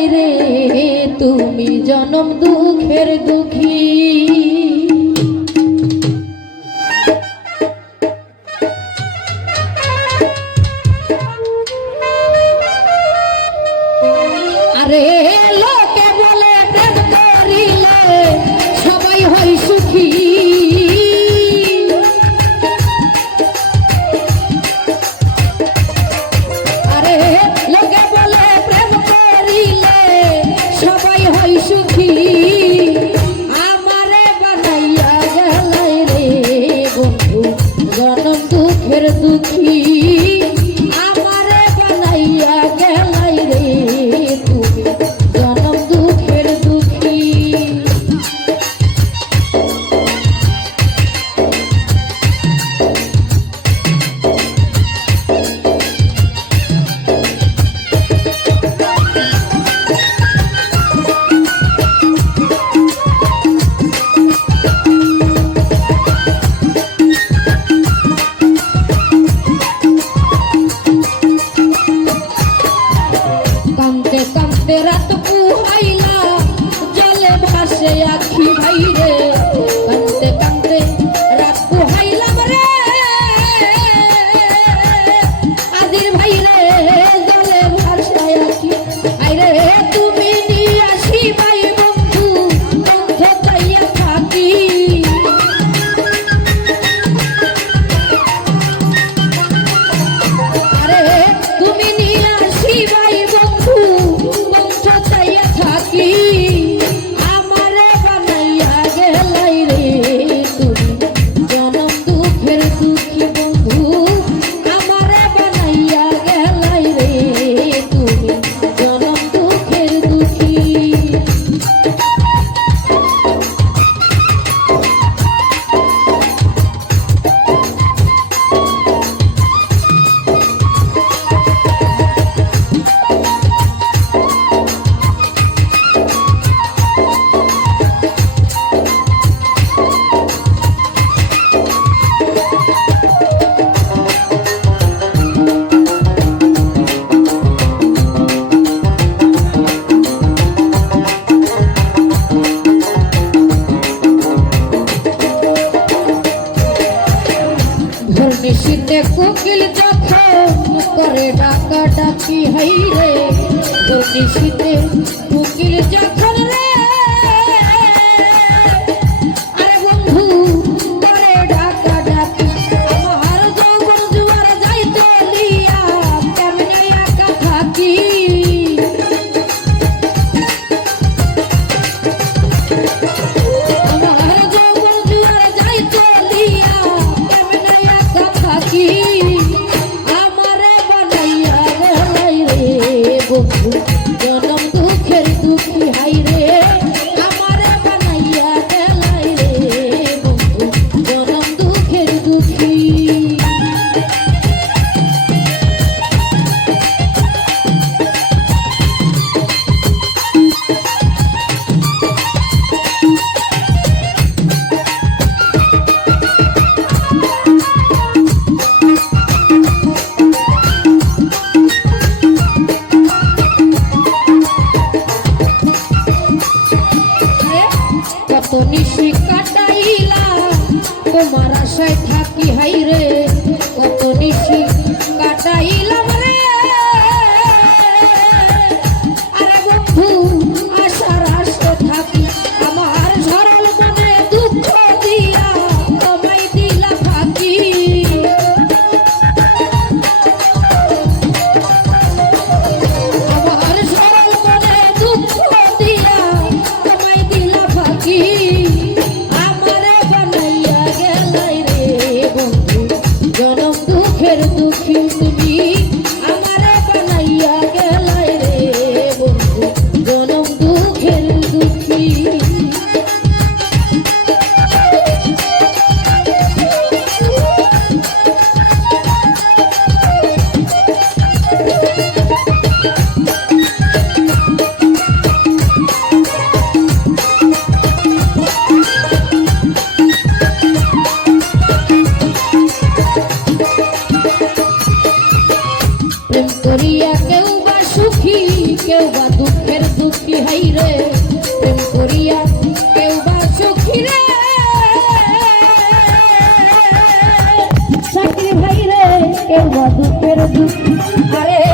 গেলাই রে তুমি জনম দুঃখের দুঃখী। আরে লোকে বলে প্রেম করিলে সবাই হয় সুখী, আরে লোকে বলে প্রেম করিলে সবাই হয় সুখী। আমারে বানাইয়া গেলাই রে বন্ধু জনম দুঃখের দুঃখী। আমারে বানাইয়া গেলাই রে তুমি জনম দুঃখের দুঃখী। কাঁদতে কাঁদতে রাত পুহাইলা জলে ভাসে আখি ভাই রে, কাঁদতে কাঁদতে রাত পুহাইলাম রে আজির ভাই রে জলে ভাসে আখি ভাই রে। তুমি নিয়ে আসি ভাই বন্ধু বন্ধ চাইয়া থাকি, আরে তুমি নিয়ে আসি ভাই বন্ধু বন্ধ চাইয়া থাকি। আমারে বানাইয়া গেলাই রে তুমি জনম দুঃখের দুঃখী বন্ধু। আমারে বানাইয়া গেলাই রে তুমি জনম দুঃখের দুঃখী। নিশীতে কোকিল যখন করে ডাকা ডাকি হাই রে, নিশীতে কোকিল যখন রে আরে বন্ধু করে ডাকা ডাকি। আমার যৌবন জুয়ার যাই চলিয়া কেমনে একা থাকি, আমার যৌবন জুয়ার যাই চলিয়া কেমনে একা থাকি। আমারে বানাইয়া গেলাই রে বন্ধু জনম দুঃখের দুঃখী হাই রে। আমারে বানাইয়া গেলাই রে বন্ধু জনম দুঃখের দুঃখী। কত নিশি কাটাইলা তোমার আশায় থাকি হাই রে, কত নিশি কাটাইলাম রে আরে বন্ধু আশার আশে থাকি। আমার সরল মনে দুঃখ দিয়া তোমায় দিলা ফাঁকি, আমার সরল মনে দুঃখ দিয়া তোমায় দিলা ফাঁকি। আমারে বানাইয়া গেলাই রে বন্ধু জনম দুঃখের দুঃখী তুমি। আমারে বানাইয়া গেলাই রে বন্ধু জনম দুঃখের দুঃখী। প্রেম করিয়া কেউ বাস সুখী কেউ বা দুঃখের দুঃখী হাই রে প্রেম করিয়া কেউ বা সুখী রে সাকির ভাই রে কেউ বা দুঃখের দুঃখী আরে